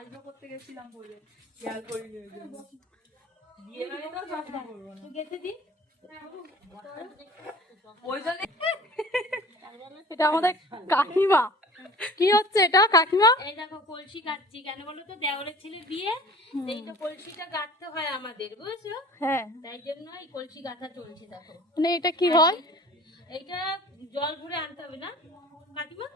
Eyebrow করতে গেছিলাম বলে খেয়াল করিনি ওই জন্য। বিয়ে মানে তো যত্ন করবো না। গেছে দি ওই জন্য এটা আমাদের কাকিমা। কি হচ্ছে এটা কাকিমা? এই দেখো কলসি কাটছি, কেন বলো তো দেওরের ছেলে বিয়ে, এই তো কলসিটা গাঁথতে হয় আমাদের, বুঝছো? হ্যাঁ, তাই জন্য এই কলসি গাঁথা চলছে। দেখো মানে এটা কি হয়? এইটা জল ভরে আনতে হবে না কাকিমা?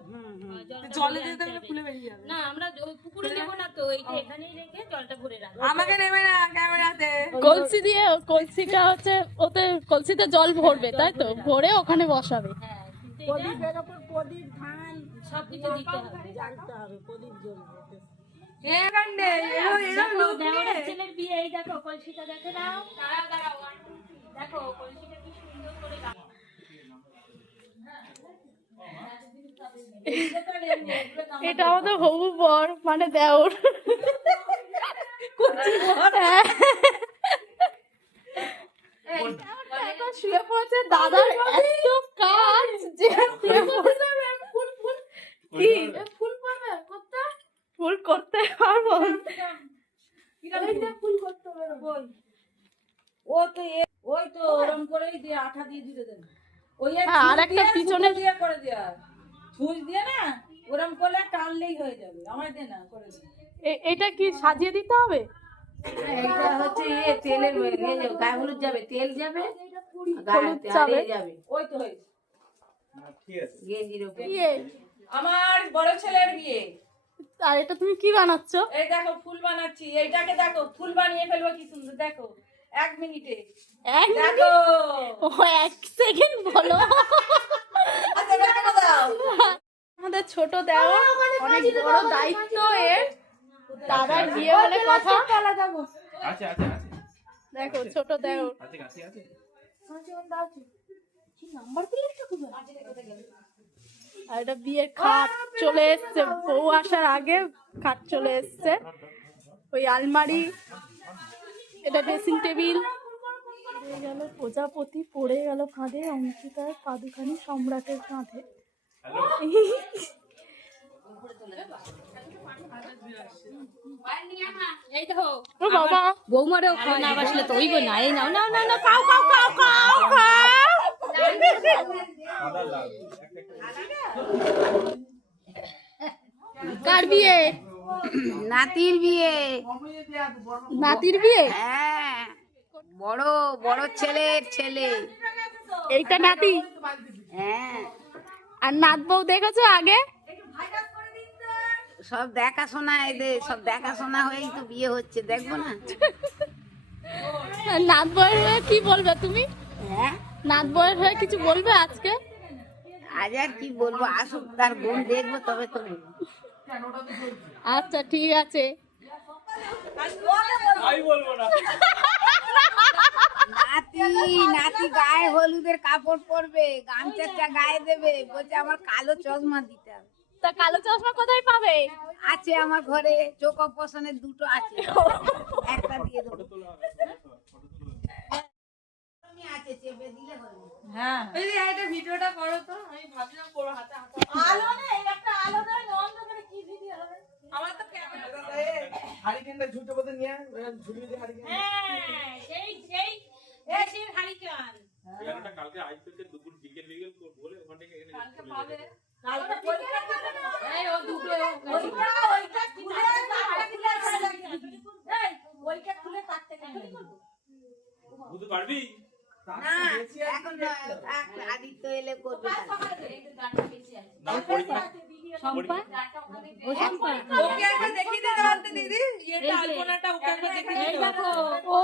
জলটা জলে ভরে দিয়ে আনতে দেবে হবে। খুলে বেরিয়ে যাবে। না আমরা ওই পুকুরে দেবো না তো, এইটা এখানেই রেখে জলটা ভরে রাখবো। আমাকে নেবে না ক্যামেরাতে। কলসি দিয়ে, কলসিটা হচ্ছে ওতে কলসিতে জল ভরবে তাই তো, ভরে ওখানে বসাবে। হ্যাঁ, কিন্তু এটা সবকিছু দিতে হবে। এখানে দেখো দেওরের ছেলের বিয়ে, এই দেখো কলসিটা দেখে নাও। দাঁড়াও দেখো কলসিটা কি সুন্দর করে রাখা। এটা আমাদের হবু বর মানে দেওর। এখন শুয়ে পড়েছে, দাদার এত কাজ যে শুয়ে পড়েছে। কি ফুল পাবে করতে, ফুল করতে পারবো। ফুল করতে পারবো। ও তো ওই তো ওরকম করেই দিয়ে আঠা দিয়ে দিতে দেন। ওই আর একটা পিছনে দিয়ে করে দেওয়া ছুঁচ দিয়ে না, ওরকম করলে টানলেই হয়ে যাবে। আমার দে না করে দে। এটা কি সাজিয়ে দিতে হবে? এইটা হচ্ছে তেলের গায়ে হলুদ যাবে, তেল যাবে, হলুদ যাবে। যাবে। ওই তো হয়েছে গেঞ্জির উপরে। ইয়ে, আমার বড় ছেলের বিয়ে। আর এটা তুমি কি বানাচ্ছো? এই দেখো ফুল বানাচ্ছি, এইটাকে দেখো ফুল বানিয়ে ফেলবো কি সুন্দর। দেখো 1 মিনিটে এক দেখো। ও 1 সেকেন্ড বলো। আচ্ছা দেখো দাও। আমাদের ছোট দেওর, অনেক বড় দায়িত্ব এর। দাদার বিয়ে বলে কথা। আছে আছে আছে দেখো ছোট দেওর। আছে আছে আছে আর এটা বিয়ের খাট চলে এসছে, বউ আসার আগে খাট চলে এসছে। ওই আলমারি, এটা ড্রেসিং টেবিল। পড়ে গেল প্রজাপতি, পড়ে গেল কাঁধে অঙ্কিতার পাদুখানি সম্রাটের কাঁধে। এই দেখো ও বাবা, বৌমারেও খাওয়া না বাসলে তো হইব না। এই নাও নাও নাও নাও, খাও খাও খাও খাও খাও। সাদা লাল কার বিয়ে? নাতির বিয়ে। নাতির বিয়ে? হ্যাঁ, বড় বড় ছেলের ছেলে। এইটা নাতি। হ্যাঁ, আর নাত বউ দেখেছো আগে? সব দেখাশোনা, এদের সব দেখাশোনা হয়েই তো বিয়ে হচ্ছে, দেখবো না? নাত বউয়ের হয়ে কি বলবে তুমি? হ্যাঁ, নাত বউয়ের হয়ে কিছু বলবে আজকে? আজ আর কি বলবো, আসুক তার বোন দেখবো তবে তো বলবো। আচ্ছা ঠিক আছে। আমি বলবো না নাতি নাতি গায়ে হলুদের কাপড় পরবে, গামছাটা গায়ে দেবে, বলছে আমার কালো চশমা দিতে হবে। তা কালো চশমা কোথায় পাবে? আছে আমার ঘরে, চোখ অপারেশনের 2টো আছে, একটা দিয়ে দেবো। আছে, চেপে দিলে হবে। হ্যাঁ এই যে এটা ভিডিওটা করো তো, আমি ভাবলাম করো হাতে হাতে। আলো নেই, একটা আলো দেয় না, অন্ধকারে কি ভিডিও হবে? আমার তো ক্যামেরা হারিকেনটা ঝুঁটে পথে নিয়ে ঝুলিয়ে দিয়ে হারিকেন হ্যাঁ, সেই সেই দেশের হারিকেন। পিয়ানোটা কালকে আজ থেকে দুপুর বিকেল বিকেল বলে ওখান থেকে এখানে কালকে পাবে। কালকে পরীক্ষা দিতে না। এই ও দুটো ওইটা খুলে এই ওইটা খুলে কাটতে কেন? বুঝতে পারবি না, এখন আদিত্য এলে করবে। না পরীক্ষা সম্পা ও সম্পা ওকে একবার দেখিয়ে দিতে পারতে দিদি, এটা আলপনাটা ওকে একবার দেখিয়ে এই দিতে দেখো ও